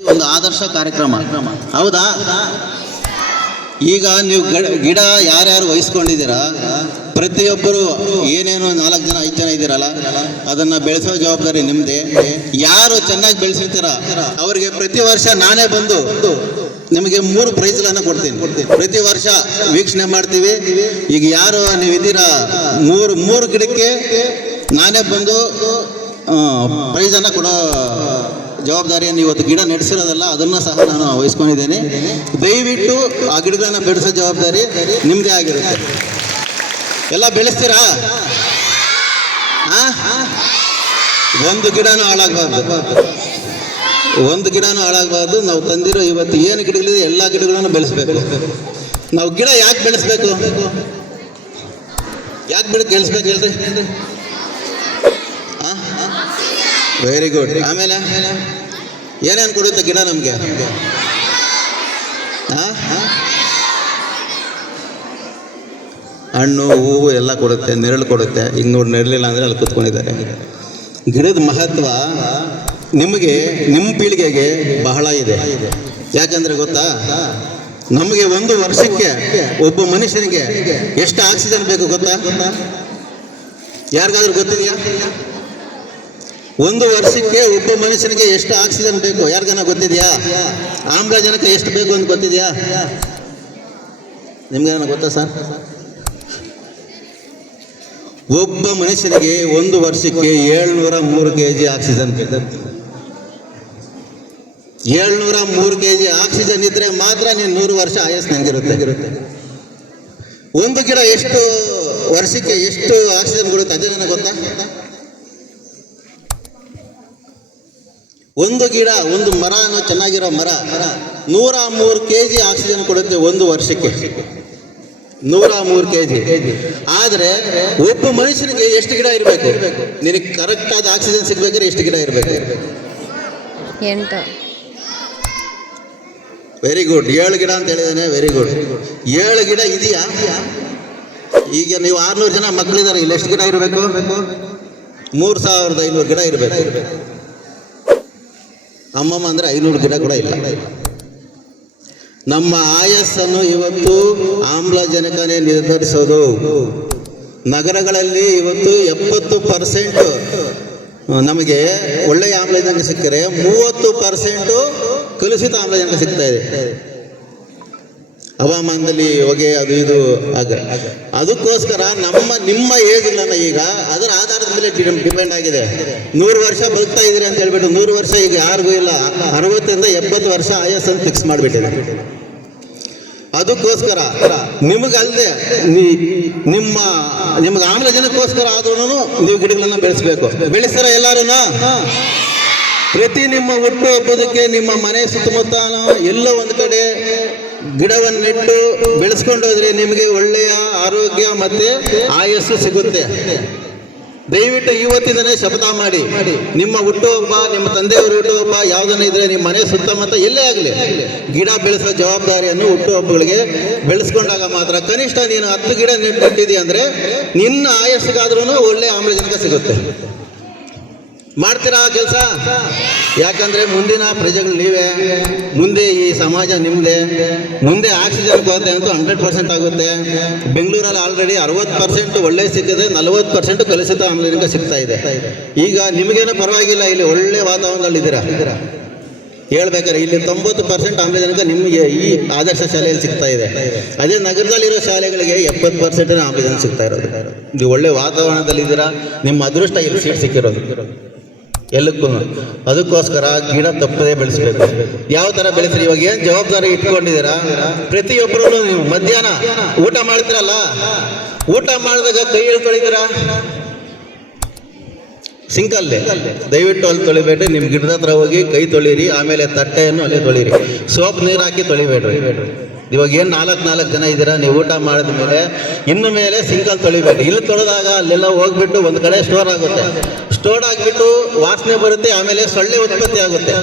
ಒಂದು ಆದರ್ಶ ಕಾರ್ಯಕ್ರಮ ಹೌದಾ? ಈಗ ನೀವು ಗಿಡ ಯಾರ್ಯಾರು ವಹಿಸ್ಕೊಂಡಿದ್ದೀರಾ, ಪ್ರತಿಯೊಬ್ಬರು ಏನೇನು 4 ಜನ 5 ಜನ ಇದ್ದೀರಲ್ಲ, ಅದನ್ನ ಬೆಳೆಸೋ ಜವಾಬ್ದಾರಿ ನಿಮ್ದೇ. ಯಾರು ಚೆನ್ನಾಗಿ ಬೆಳೆಸಿರ್ತೀರ ಅವ್ರಿಗೆ ಪ್ರತಿ ವರ್ಷ ನಾನೇ ಬಂದು ನಿಮಗೆ 3 ಪ್ರೈಸ್ಗಳನ್ನು ಕೊಡ್ತೀನಿ. ಪ್ರತಿ ವರ್ಷ ವೀಕ್ಷಣೆ ಮಾಡ್ತೀವಿ. ಈಗ ಯಾರು ನೀವಿದ್ದೀರಾ, 3 ಗಿಡಕ್ಕೆ ನಾನೇ ಬಂದು ಪ್ರೈಸನ್ನು ಕೊಡೋ ಜವಾಬ್ದಾರಿಯನ್ನು ಇವತ್ತು ಗಿಡ ನಡೆಸಿರೋದಲ್ಲ, ಅದನ್ನು ಸಹ ನಾನು ವಹಿಸ್ಕೊಂಡಿದ್ದೇನೆ. ದಯವಿಟ್ಟು ಆ ಗಿಡಗಳನ್ನ ಬೆಳೆಸೋ ಜವಾಬ್ದಾರಿ ನಿಮ್ಮದೇ ಆಗಿರುತ್ತೆ. ಎಲ್ಲ ಬೆಳೆಸ್ತೀರಾ? ಒಂದು ಗಿಡನೂ ಹಾಳಾಗಬಾರ್ದು. ನಾವು ತಂದಿರೋ ಇವತ್ತು ಏನು ಗಿಡಗಳಿದೆ ಎಲ್ಲ ಗಿಡಗಳನ್ನು ಬೆಳೆಸ್ಬೇಕು. ನಾವು ಗಿಡ ಯಾಕೆ ಬೆಳೆಸ್ಬೇಕು, ಯಾಕೆ ಬೆಳೆಸ್ಬೇಕು ಹೇಳ್ರಿ? Very good. ಆಮೇಲೆ ಏನೇನು ಕೊಡುತ್ತೆ ಗಿಡ ನಮಗೆ? ಹಣ್ಣು ಹೂವು ಎಲ್ಲ ಕೊಡುತ್ತೆ, ನೆರಳು ಕೊಡುತ್ತೆ. ಈಗ ನೋಡಿ, ನೆರಳಿಲ್ಲ ಅಂದರೆ ಅಲ್ಲಿ ಕೂತ್ಕೊಂಡಿದ್ದಾರೆ. ಗಿಡದ ಮಹತ್ವ ನಿಮಗೆ, ನಿಮ್ಮ ಪೀಳಿಗೆಗೆ ಬಹಳ ಇದೆ. ಯಾಕಂದರೆ ಗೊತ್ತಾ, ನಮಗೆ ಒಂದು ವರ್ಷಕ್ಕೆ ಒಬ್ಬ ಮನುಷ್ಯನಿಗೆ ಎಷ್ಟು ಆಕ್ಸಿಜನ್ ಬೇಕು ಗೊತ್ತಾ? ಯಾರಿಗಾದ್ರೂ ಗೊತ್ತಿದೆಯಾ? ಒಂದು ವರ್ಷಕ್ಕೆ ಒಬ್ಬ ಮನುಷ್ಯನಿಗೆ ಎಷ್ಟು ಆಕ್ಸಿಜನ್ ಬೇಕು ಯಾರಿಗಾನ ಗೊತ್ತಿದೆಯಾ? ಆಮ್ಲಜನಕ ಎಷ್ಟು ಬೇಕು ಅಂತ ಗೊತ್ತಿದೆಯಾ? ನಿಮ್ಗೇನ ಗೊತ್ತಾ ಸರ್? ಒಬ್ಬ ಮನುಷ್ಯನಿಗೆ ಒಂದು ವರ್ಷಕ್ಕೆ 703 kg ಆಕ್ಸಿಜನ್ ಬೇಕು. 703 kg ಆಕ್ಸಿಜನ್ ಇದ್ರೆ ಮಾತ್ರ ನೀನು 100 ವರ್ಷ ಆಯಸ್ಸು ನಂಗಿರುತ್ತೆ. ಒಂದು ಗಿಡ ಎಷ್ಟು ವರ್ಷಕ್ಕೆ ಎಷ್ಟು ಆಕ್ಸಿಜನ್ ಕೊಡುತ್ತೆ ಅದೇನ ಗೊತ್ತಾ? ಒಂದು ಗಿಡ, ಒಂದು ಮರ, ಚೆನ್ನಾಗಿರೋ ಮರ 103 kg ಆಕ್ಸಿಜನ್ ಕೊಡುತ್ತೆ ಒಂದು ವರ್ಷಕ್ಕೆ. 103 kg. ಆದರೆ ಒಬ್ಬ ಮನುಷ್ಯನಿಗೆ ಎಷ್ಟು ಗಿಡ ಇರಬೇಕು? ನಿನಗೆ ಕರೆಕ್ಟ್ ಆದ ಆಕ್ಸಿಜನ್ ಸಿಗ್ಬೇಕಾದ್ರೆ ಎಷ್ಟು ಗಿಡ ಇರಬೇಕು? 8. Very good. 7 ಗಿಡ ಅಂತ ಹೇಳಿದಾನೆ. Very good. 7 ಗಿಡ ಇದೆಯಾ? ಈಗ ನೀವು 600 ಜನ ಮಕ್ಕಳಿದ್ದಾರೆ, ಇಲ್ಲಿ ಎಷ್ಟು ಗಿಡ ಇರಬೇಕು? 3500 ಗಿಡ ಇರಬೇಕು. ಅಮ್ಮಮ್ಮ ಅಂದರೆ 500 ಗಿಡ ಕೂಡ ಇಲ್ಲ. ನಮ್ಮ ಆಯಸ್ಸನ್ನು ಇವತ್ತು ಆಮ್ಲಜನಕನೇ ನಿರ್ಧರಿಸೋದು. ನಗರಗಳಲ್ಲಿ ಇವತ್ತು 70% ನಮಗೆ ಒಳ್ಳೆಯ ಆಮ್ಲಜನಕ ಸಿಕ್ಕರೆ 30% ಕಲುಷಿತ ಆಮ್ಲಜನಕ ಸಿಗ್ತಾ ಇದೆ. ಹವಾಮಾನದಲ್ಲಿ ಹೊಗೆ ಅದು ಇದು ಆಗ. ಅದಕ್ಕೋಸ್ಕರ ನಿಮ್ಮ ಏಜ್ಗಳನ್ನ ಈಗ ಅದರ ಆಧಾರದ ಮೇಲೆ ಡಿಪೆಂಡ್ ಆಗಿದೆ. 100 ವರ್ಷ ಬದುಕ್ತಾ ಇದ್ದೀರಿ ಅಂತ ಹೇಳ್ಬಿಟ್ಟು 100 ವರ್ಷ ಈಗ ಯಾರಿಗೂ ಇಲ್ಲ. 60ರಿಂದ 70 ವರ್ಷ ಆಯಸ್ಸನ್ನು ಫಿಕ್ಸ್ ಮಾಡಿಬಿಟ್ಟಿದೆ. ಅದಕ್ಕೋಸ್ಕರ ನಿಮಗಲ್ಲದೆ ನಿಮ್ಗೆ ಆಮ್ಲಜನಕ್ಕೋಸ್ಕರ ಆದ್ರೂ ನೀವು ಗಿಡಗಳನ್ನ ಬೆಳೆಸ್ಬೇಕು. ಬೆಳೆಸ್ತಾರ ಎಲ್ಲರೂ? ಪ್ರತಿ ನಿಮ್ಮ ಹುಟ್ಟು ಹಬ್ಬದಕ್ಕೆ ನಿಮ್ಮ ಮನೆ ಸುತ್ತಮುತ್ತ ಎಲ್ಲೋ ಒಂದು ಕಡೆ ಗಿಡವನ್ನು ನೆಟ್ಟು ಬೆಳೆಸ್ಕೊಂಡೋದ್ರೆ ನಿಮಗೆ ಒಳ್ಳೆಯ ಆರೋಗ್ಯ ಮತ್ತೆ ಆಯಸ್ಸು ಸಿಗುತ್ತೆ. ದಯವಿಟ್ಟು ಇವತ್ತಿಂದನೇ ಶಪಥ ಮಾಡಿ, ನಿಮ್ಮ ಹುಟ್ಟುಹಬ್ಬ, ನಿಮ್ಮ ತಂದೆಯವರ ಹುಟ್ಟುಹಬ್ಬ ಯಾವುದನ್ನ ಇದ್ರೆ ನಿಮ್ಮ ಮನೆ ಸುತ್ತಮುತ್ತ ಎಲ್ಲೇ ಆಗಲಿ ಗಿಡ ಬೆಳೆಸೋ ಜವಾಬ್ದಾರಿಯನ್ನು ಹುಟ್ಟುಹಬ್ಬಗಳಿಗೆ ಬೆಳೆಸ್ಕೊಂಡಾಗ ಮಾತ್ರ ಕನಿಷ್ಠ ನೀನು 10 ಗಿಡ ನೆಟ್ಟಿದ್ದೀಯ ಅಂದರೆ ನಿನ್ನ ಆಯಸ್ಸಿಗಾದ್ರೂ ಒಳ್ಳೆಯ ಆಮ್ಲಜನಕ ಸಿಗುತ್ತೆ. ಮಾಡ್ತೀರಾ ಕೆಲಸ? ಯಾಕಂದ್ರೆ ಮುಂದಿನ ಪ್ರಜೆಗಳು ನೀವೇ, ಮುಂದೆ ಈ ಸಮಾಜ ನಿಮ್ಮದೇ. ಮುಂದೆ ಆಕ್ಸಿಜನ್ ಕೊರತೆ ಅಂತೂ 100% ಆಗುತ್ತೆ. ಬೆಂಗಳೂರಲ್ಲಿ ಆಲ್ರೆಡಿ 60% ಒಳ್ಳೆ ಸಿಕ್ಕಿದ್ರೆ 40% ಕಲುಷಿತ ಆಮ್ಲಜನಕ ಸಿಗ್ತಾ ಇದೆ. ಈಗ ನಿಮಗೇನೋ ಪರವಾಗಿಲ್ಲ, ಇಲ್ಲಿ ಒಳ್ಳೆ ವಾತಾವರಣದಲ್ಲಿ ಇದ್ದೀರಾ. ಹೇಳ್ಬೇಕಾದ್ರೆ ಇಲ್ಲಿ 90% ಆಮ್ಲಜನಕ ನಿಮಗೆ ಈ ಆದರ್ಶ ಶಾಲೆಯಲ್ಲಿ ಸಿಗ್ತಾ ಇದೆ. ಅದೇ ನಗರದಲ್ಲಿರೋ ಶಾಲೆಗಳಿಗೆ 70% ಆಮ್ಲಜನಕ ಸಿಗ್ತಾ ಇರೋದು. ನೀವು ಒಳ್ಳೆ ವಾತಾವರಣದಲ್ಲಿದ್ದೀರಾ, ನಿಮ್ಮ ಅದೃಷ್ಟ ಇಲ್ಲಿ ಸೀಟ್ ಸಿಕ್ಕಿರೋದು ಎಲ್ಲಕ್ಕೂ. ಅದಕ್ಕೋಸ್ಕರ ಗಿಡ ತಪ್ಪದೇ ಬೆಳೆಸ್ಬೇಕು. ಯಾವ ಥರ ಬೆಳೆಸ್ರಿ? ಇವಾಗ ಏನು ಜವಾಬ್ದಾರಿ ಇಟ್ಕೊಂಡಿದ್ದೀರಾ? ಪ್ರತಿಯೊಬ್ಬರೂ ನೀವು ಮಧ್ಯಾಹ್ನ ಊಟ ಮಾಡ್ತೀರಲ್ಲ, ಊಟ ಮಾಡಿದಾಗ ಕೈ ತೊಳಿತೀರಾ? ಸಿಂಕಲ್ಲೇ ದಯವಿಟ್ಟು ಅಲ್ಲಿ ತೊಳಿಬೇಡ್ರಿ. ನಿಮ್ಮ ಗಿಡದ ಹತ್ರ ಹೋಗಿ ಕೈ ತೊಳಿರಿ, ಆಮೇಲೆ ತಟ್ಟೆಯನ್ನು ಅಲ್ಲೇ ತೊಳಿರಿ. ಸೋಪ್ ನೀರು ಹಾಕಿ ತೊಳಿಬೇಡ್ರಿ. ಇವಾಗ ಏನು 4 ಜನ ಇದ್ದೀರಾ, ನೀವು ಊಟ ಮಾಡಿದ ಮೇಲೆ ಇನ್ನು ಮೇಲೆ ಸಿಂಕಲ್ಲಿ ತೊಳಿಬೇಡಿ. ಇಲ್ಲಿ ತೊಳೆದಾಗ ಅಲ್ಲೆಲ್ಲ ಹೋಗ್ಬಿಟ್ಟು ಒಂದು ಕಡೆ ಸ್ಟೋರ್ ಆಗುತ್ತೆ. ಸ್ಟೋರ್ ಆಗಿಬಿಟ್ಟು ವಾಸನೆ ಬರುತ್ತೆ, ಆಮೇಲೆ ಸೊಳ್ಳೆ ಉತ್ಪತ್ತಿ ಆಗುತ್ತೆ.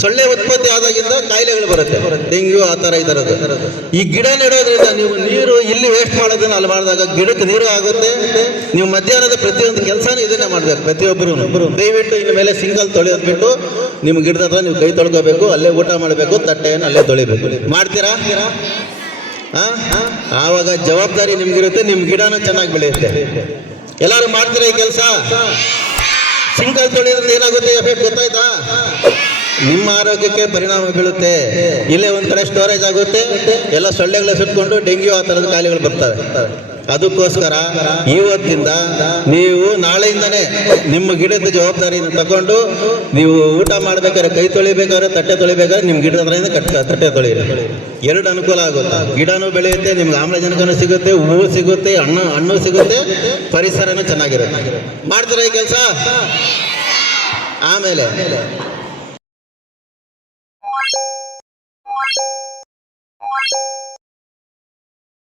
ಸೊಳ್ಳೆ ಉತ್ಪತ್ತಿ ಆದಾಗಿಂದ ಕಾಯಿಲೆಗಳು ಬರುತ್ತೆ, ಡೆಂಗ್ಯೂ ಆ ಥರ ಈ ಥರದ್ದು. ಈ ಗಿಡ ನೆಡೋದ್ರಿಂದ ನೀವು ನೀರು ಇಲ್ಲಿ ವೇಸ್ಟ್ ಮಾಡೋದನ್ನ ಅಲ್ಲಿ ಮಾಡಿದಾಗ ಗಿಡಕ್ಕೆ ನೀರು ಆಗುತ್ತೆ. ನೀವು ಮಧ್ಯಾಹ್ನದ ಪ್ರತಿಯೊಂದು ಕೆಲಸನೂ ಇದನ್ನೇ ಮಾಡಬೇಕು ಪ್ರತಿಯೊಬ್ಬರು. ದಯವಿಟ್ಟು ಇನ್ನು ಮೇಲೆ ಸಿಂಗಲ್ ತೊಳೆಯೋದು ಬಿಟ್ಟು ನಿಮ್ಮ ಗಿಡದ ಹತ್ರ ನೀವು ಕೈ ತೊಳ್ಕೋಬೇಕು, ಅಲ್ಲೇ ಊಟ ಮಾಡಬೇಕು, ತಟ್ಟೆಯನ್ನು ಅಲ್ಲೇ ತೊಳಿಬೇಕು. ಮಾಡ್ತೀರಾ? ಆವಾಗ ಜವಾಬ್ದಾರಿ ನಿಮ್ಗಿರುತ್ತೆ, ನಿಮ್ಮ ಗಿಡನೂ ಚೆನ್ನಾಗಿ ಬೆಳೆಯುತ್ತೆ. ಎಲ್ಲರೂ ಮಾಡ್ತೀರಾ ಈ ಕೆಲಸ? ಸಿಂಗಲ್ ತೊಳೆಯೋದ್ರಿಂದ ಏನಾಗುತ್ತೆ ಎಫೆಕ್ಟ್ ಗೊತ್ತಾಯ್ತಾ? ನಿಮ್ಮ ಆರೋಗ್ಯಕ್ಕೆ ಪರಿಣಾಮ ಬೀಳುತ್ತೆ. ಇಲ್ಲೇ ಒಂದು ಕಡೆ ಸ್ಟೋರೇಜ್ ಆಗುತ್ತೆ, ಎಲ್ಲ ಸೊಳ್ಳೆಗಳ ಸುಟ್ಕೊಂಡು ಡೆಂಗ್ಯೂ ಆ ಥರದ ಕಾಯಿಲೆಗಳು ಬರ್ತವೆ. ಅದಕ್ಕೋಸ್ಕರ ಇವತ್ತಿಂದ ನೀವು ನಾಳೆಯಿಂದನೇ ನಿಮ್ಮ ಗಿಡದ ಜವಾಬ್ದಾರಿಯನ್ನು ತಗೊಂಡು ನೀವು ಊಟ ಮಾಡ್ಬೇಕಾದ್ರೆ ಕೈ ತೊಳಿಬೇಕಾದ್ರೆ ತಟ್ಟೆ ತೊಳಿಬೇಕಾದ್ರೆ ನಿಮ್ಮ ಗಿಡದ ಹತ್ರದಿಂದ ತಟ್ಟೆ ತೊಳಿರಿ. ಎರಡು ಅನುಕೂಲ ಆಗುತ್ತೆ, ಗಿಡನೂ ಬೆಳೆಯುತ್ತೆ, ನಿಮ್ಗೆ ಆಮ್ಲಜನಕನೂ ಸಿಗುತ್ತೆ, ಹೂವು ಸಿಗುತ್ತೆ, ಹಣ್ಣು ಸಿಗುತ್ತೆ, ಪರಿಸರನೂ ಚೆನ್ನಾಗಿರುತ್ತೆ. ಮಾಡ್ತೀರಾ ಈ ಕೆಲಸ? ಆಮೇಲೆ